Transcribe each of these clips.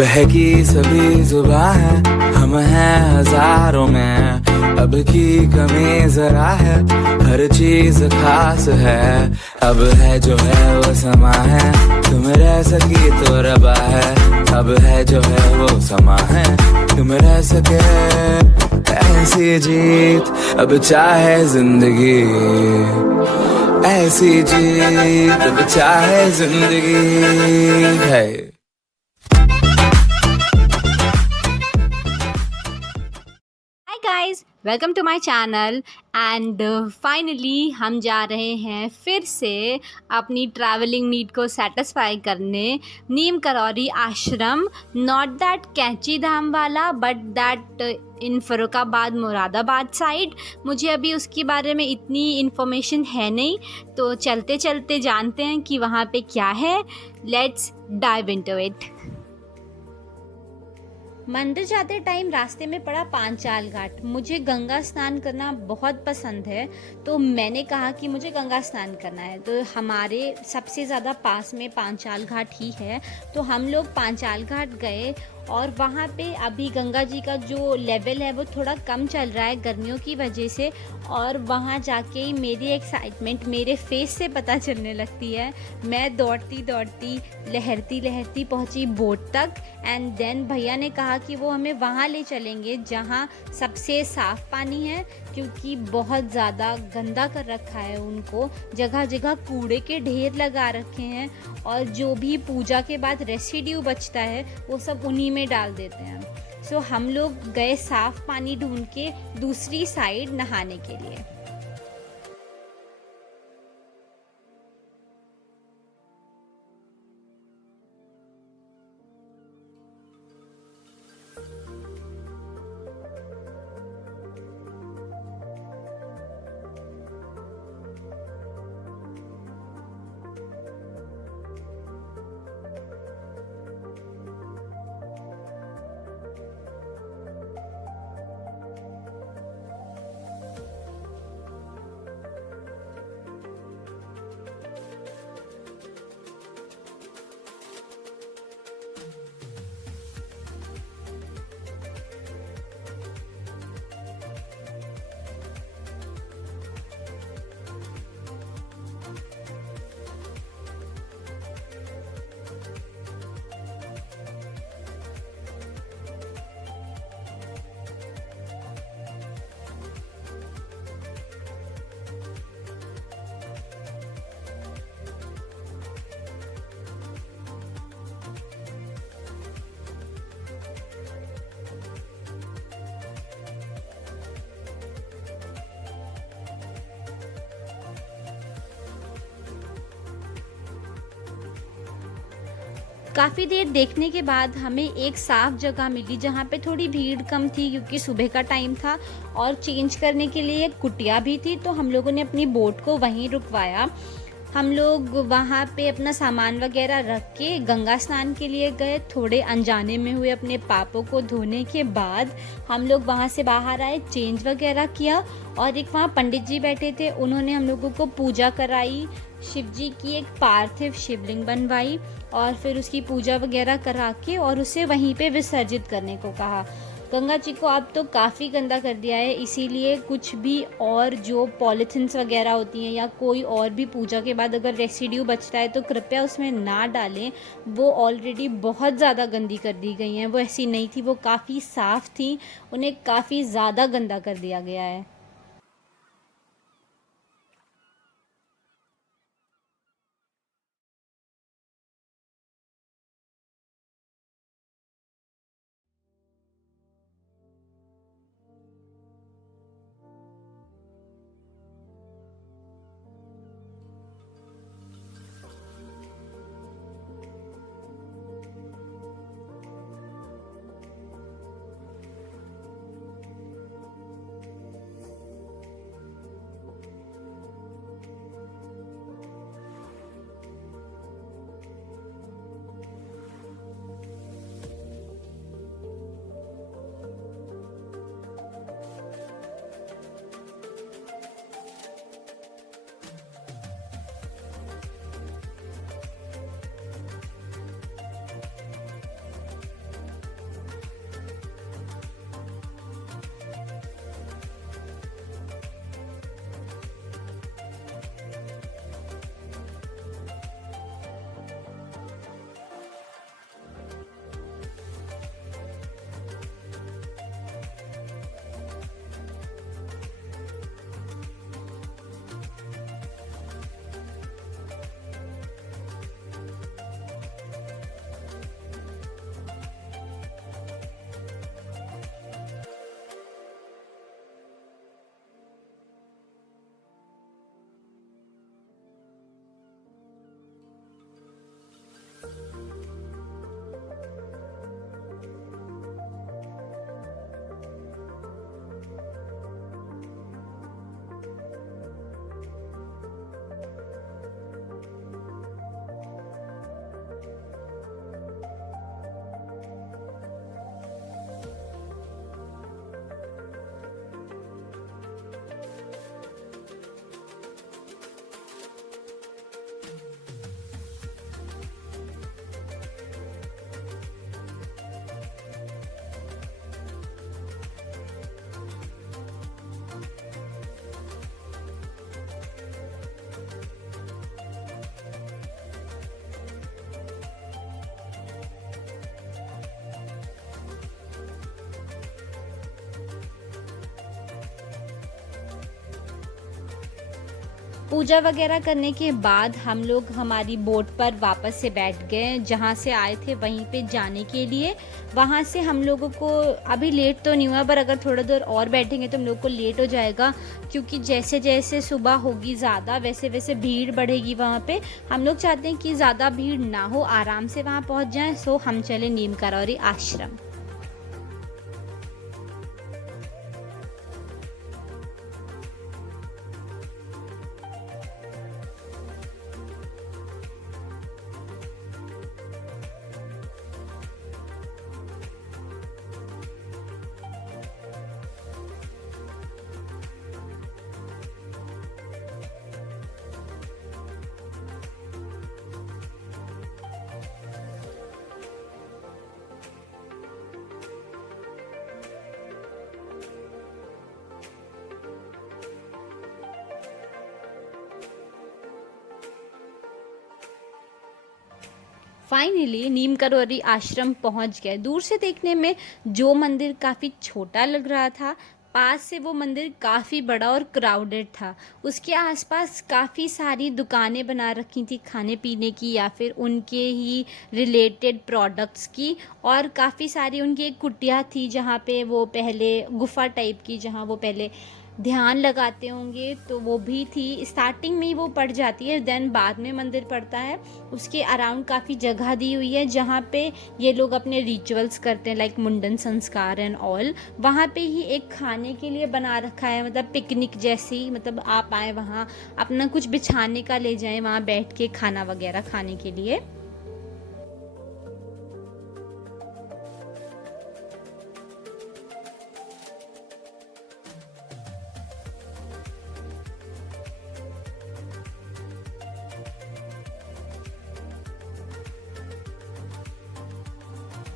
बहकी सभी जुबां है, हम हैं हजारों में। अब की कमी जरा है, हर चीज खास है। अब है जो है वो समा है, तुम रह सकी तो रबा है। अब है जो है वो समा है, तुम रह सके ऐसी जीत। अब चाहे जिंदगी ऐसी जीत, अब चाहे जिंदगी है। Hi guys, welcome to my channel and finally हम जा रहे हैं फिर से अपनी ट्रैवलिंग नीड को सेटिस्फाई करने नीम करौरी आश्रम। नॉट दैट कैंची धाम वाला but that in Farrukhabad Moradabad side. मुझे अभी उसके बारे में इतनी इन्फॉर्मेशन है नहीं, तो चलते चलते जानते हैं कि वहाँ पे क्या है। Let's dive into it. मंदिर जाते टाइम रास्ते में पड़ा पांचाल घाट। मुझे गंगा स्नान करना बहुत पसंद है, तो मैंने कहा कि मुझे गंगा स्नान करना है। तो हमारे सबसे ज़्यादा पास में पांचाल घाट ही है, तो हम लोग पांचाल घाट गए और वहाँ पे अभी गंगा जी का जो लेवल है वो थोड़ा कम चल रहा है गर्मियों की वजह से। और वहाँ जाके ही मेरी एक्साइटमेंट मेरे फेस से पता चलने लगती है। मैं दौड़ती दौड़ती लहरती लहरती पहुँची बोट तक एंड देन भैया ने कहा कि वो हमें वहाँ ले चलेंगे जहाँ सबसे साफ़ पानी है, क्योंकि बहुत ज़्यादा गंदा कर रखा है उनको। जगह जगह कूड़े के ढेर लगा रखे हैं और जो भी पूजा के बाद रेसिड्यू बचता है वो सब उन्हीं में डाल देते हैं। सो हम लोग गए साफ़ पानी ढूंढ के दूसरी साइड नहाने के लिए। काफ़ी देर देखने के बाद हमें एक साफ़ जगह मिली जहाँ पे थोड़ी भीड़ कम थी, क्योंकि सुबह का टाइम था और चेंज करने के लिए एक कुटिया भी थी। तो हम लोगों ने अपनी बोट को वहीं रुकवाया। हम लोग वहाँ पे अपना सामान वगैरह रख के गंगा स्नान के लिए गए। थोड़े अनजाने में हुए अपने पापों को धोने के बाद हम लोग वहाँ से बाहर आए, चेंज वगैरह किया और एक वहाँ पंडित जी बैठे थे, उन्होंने हम लोगों को पूजा कराई। शिव जी की एक पार्थिव शिवलिंग बनवाई और फिर उसकी पूजा वगैरह करा के और उसे वहीं पे विसर्जित करने को कहा। गंगा जी को अब तो काफ़ी गंदा कर दिया है, इसीलिए कुछ भी और जो पॉलीथिन्स वगैरह होती हैं या कोई और भी पूजा के बाद अगर रेसिड्यू बचता है तो कृपया उसमें ना डालें। वो ऑलरेडी बहुत ज़्यादा गंदी कर दी गई हैं। वो ऐसी नहीं थी, वो काफ़ी साफ़ थी, उन्हें काफ़ी ज़्यादा गंदा कर दिया गया है। पूजा वगैरह करने के बाद हम लोग हमारी बोट पर वापस से बैठ गए, जहाँ से आए थे वहीं पे जाने के लिए। वहाँ से हम लोगों को अभी लेट तो नहीं हुआ, पर अगर थोड़ा देर और बैठेंगे तो हम लोग को लेट हो जाएगा, क्योंकि जैसे जैसे सुबह होगी ज़्यादा वैसे वैसे भीड़ बढ़ेगी वहाँ पे। हम लोग चाहते हैं कि ज़्यादा भीड़ ना हो, आराम से वहाँ पहुँच जाएं। सो हम चले नीम करौरी आश्रम। फाइनली नीम करौरी आश्रम पहुंच गए। दूर से देखने में जो मंदिर काफ़ी छोटा लग रहा था, पास से वो मंदिर काफ़ी बड़ा और क्राउडेड था। उसके आसपास काफ़ी सारी दुकानें बना रखी थी खाने पीने की या फिर उनके ही रिलेटेड प्रोडक्ट्स की, और काफ़ी सारी उनकी एक कुटिया थी जहाँ पे वो पहले गुफा टाइप की, जहाँ वो पहले ध्यान लगाते होंगे, तो वो भी थी। स्टार्टिंग में ही वो पड़ जाती है, देन बाद में मंदिर पड़ता है। उसके अराउंड काफ़ी जगह दी हुई है जहाँ पे ये लोग अपने रिचुअल्स करते हैं, लाइक मुंडन संस्कार एंड ऑल। वहाँ पे ही एक खाने के लिए बना रखा है, मतलब पिकनिक जैसी, मतलब आप आए वहाँ अपना कुछ बिछाने का ले जाएं, वहाँ बैठ के खाना वगैरह खाने के लिए।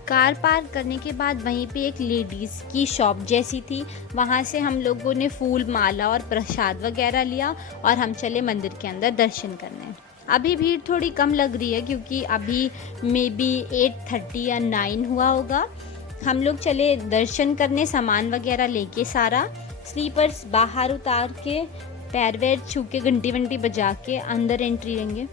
कार पार्क करने के बाद वहीं पे एक लेडीज़ की शॉप जैसी थी, वहाँ से हम लोगों ने फूल माला और प्रसाद वगैरह लिया और हम चले मंदिर के अंदर दर्शन करने। अभी भीड़ थोड़ी कम लग रही है क्योंकि अभी मे बी 8:30 या 9 हुआ होगा। हम लोग चले दर्शन करने, सामान वगैरह लेके सारा, स्लीपर्स बाहर उतार के, पैर वैर छू के, घंटी वंटी बजा के अंदर एंट्री लेंगे।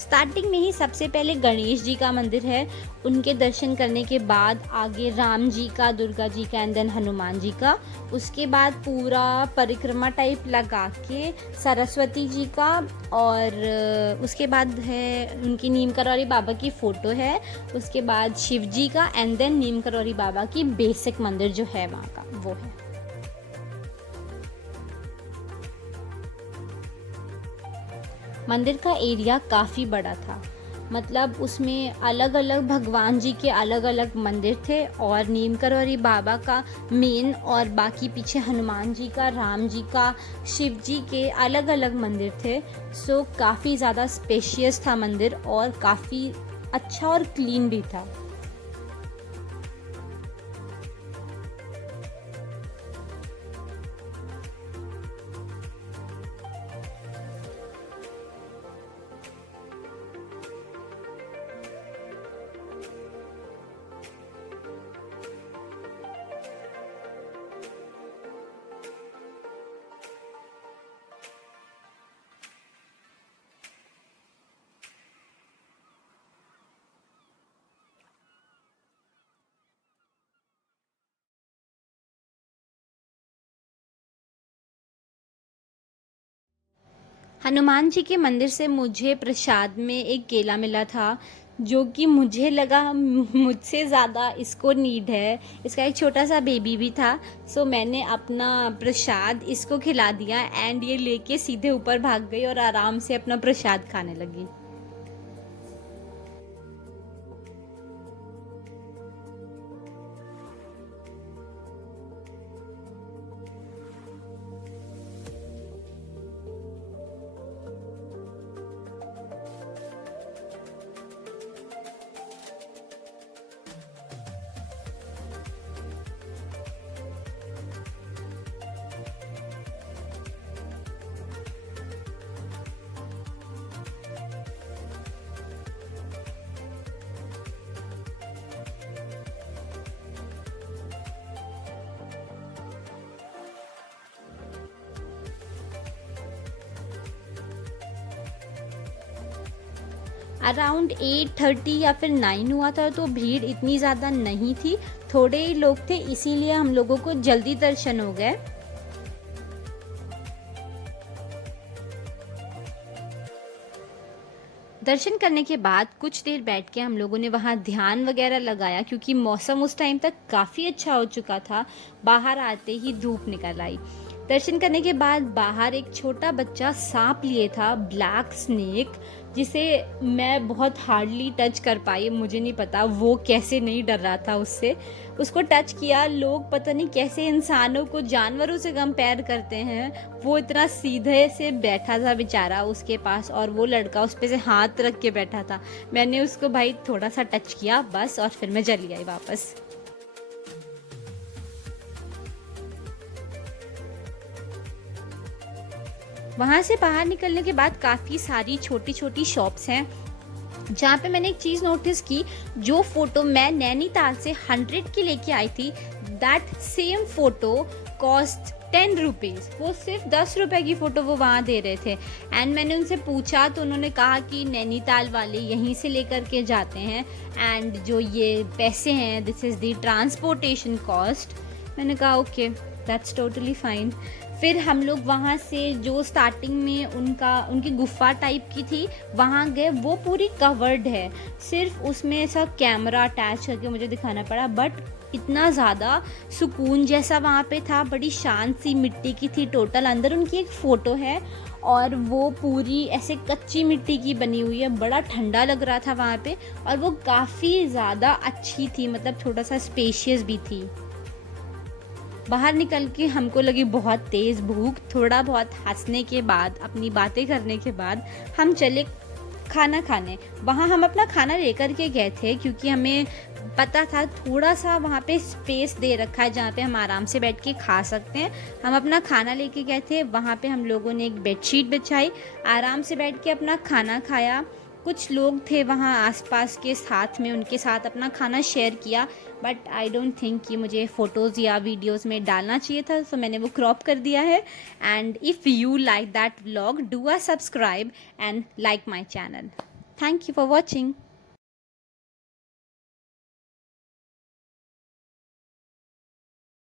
स्टार्टिंग में ही सबसे पहले गणेश जी का मंदिर है, उनके दर्शन करने के बाद आगे राम जी का, दुर्गा जी का एंड देन हनुमान जी का। उसके बाद पूरा परिक्रमा टाइप लगा के सरस्वती जी का, और उसके बाद है उनकी नीम करौरी बाबा की फ़ोटो है। उसके बाद शिव जी का एंड देन नीम करौरी बाबा की बेसिक मंदिर जो है वहाँ का वो है। मंदिर का एरिया काफ़ी बड़ा था, मतलब उसमें अलग अलग भगवान जी के अलग अलग मंदिर थे, और नीम करौरी बाबा का मेन, और बाकी पीछे हनुमान जी का, राम जी का, शिव जी के अलग अलग मंदिर थे। सो काफ़ी ज़्यादा स्पेशियस था मंदिर और काफ़ी अच्छा और क्लीन भी था। हनुमान जी के मंदिर से मुझे प्रसाद में एक केला मिला था, जो कि मुझे लगा मुझसे ज़्यादा इसको नीड है। इसका एक छोटा सा बेबी भी था, सो मैंने अपना प्रसाद इसको खिला दिया एंड ये लेके सीधे ऊपर भाग गई और आराम से अपना प्रसाद खाने लगी। अराउंड 8:30 या फिर 9 हुआ था, तो भीड़ इतनी ज़्यादा नहीं थी, थोड़े ही लोग थे, इसीलिए हम लोगों को जल्दी दर्शन हो गए। दर्शन करने के बाद कुछ देर बैठ के हम लोगों ने वहाँ ध्यान वगैरह लगाया, क्योंकि मौसम उस टाइम तक काफ़ी अच्छा हो चुका था। बाहर आते ही धूप निकल आई। दर्शन करने के बाद बाहर एक छोटा बच्चा सांप लिए था, ब्लैक स्नेक, जिसे मैं बहुत हार्डली टच कर पाई। मुझे नहीं पता वो कैसे नहीं डर रहा था उससे। उसको टच किया, लोग पता नहीं कैसे इंसानों को जानवरों से कंपेयर करते हैं। वो इतना सीधे से बैठा था बेचारा उसके पास, और वो लड़का उस पे से हाथ रख के बैठा था। मैंने उसको भाई थोड़ा सा टच किया बस, और फिर मैं चली आई वापस। वहाँ से बाहर निकलने के बाद काफ़ी सारी छोटी छोटी शॉप्स हैं, जहाँ पे मैंने एक चीज़ नोटिस की। जो फ़ोटो मैं नैनीताल से 100 की लेके आई थी, that same photo cost 10 rupees. वो सिर्फ 10 रुपए की फ़ोटो वो वहाँ दे रहे थे। एंड मैंने उनसे पूछा तो उन्होंने कहा कि नैनीताल वाले यहीं से लेकर के जाते हैं, एंड जो ये पैसे हैं, this is the transportation cost. मैंने कहा ओके, दैट्स टोटली फाइन। फिर हम लोग वहाँ से जो स्टार्टिंग में उनकी गुफा टाइप की थी वहाँ गए। वो पूरी कवर्ड है, सिर्फ उसमें ऐसा कैमरा अटैच करके मुझे दिखाना पड़ा, बट इतना ज़्यादा सुकून जैसा वहाँ पे था। बड़ी शांत सी मिट्टी की थी टोटल। अंदर उनकी एक फ़ोटो है और वो पूरी ऐसे कच्ची मिट्टी की बनी हुई है। बड़ा ठंडा लग रहा था वहाँ पे, और वो काफ़ी ज़्यादा अच्छी थी, मतलब थोड़ा सा स्पेशियस भी थी। बाहर निकल के हमको लगी बहुत तेज़ भूख। थोड़ा बहुत हंसने के बाद, अपनी बातें करने के बाद हम चले खाना खाने। वहाँ हम अपना खाना लेकर के गए थे, क्योंकि हमें पता था थोड़ा सा वहाँ पे स्पेस दे रखा है जहाँ पे हम आराम से बैठ के खा सकते हैं। हम अपना खाना लेके गए थे। वहाँ पे हम लोगों ने एक बेडशीट बिछाई, आराम से बैठ के अपना खाना खाया। कुछ लोग थे वहाँ आसपास के साथ में, उनके साथ अपना खाना शेयर किया, बट आई डोंट थिंक कि मुझे फ़ोटोज़ या वीडियोज़ में डालना चाहिए था, सो मैंने वो क्रॉप कर दिया है। And if you like that vlog, do a subscribe and like my channel. Thank you for watching.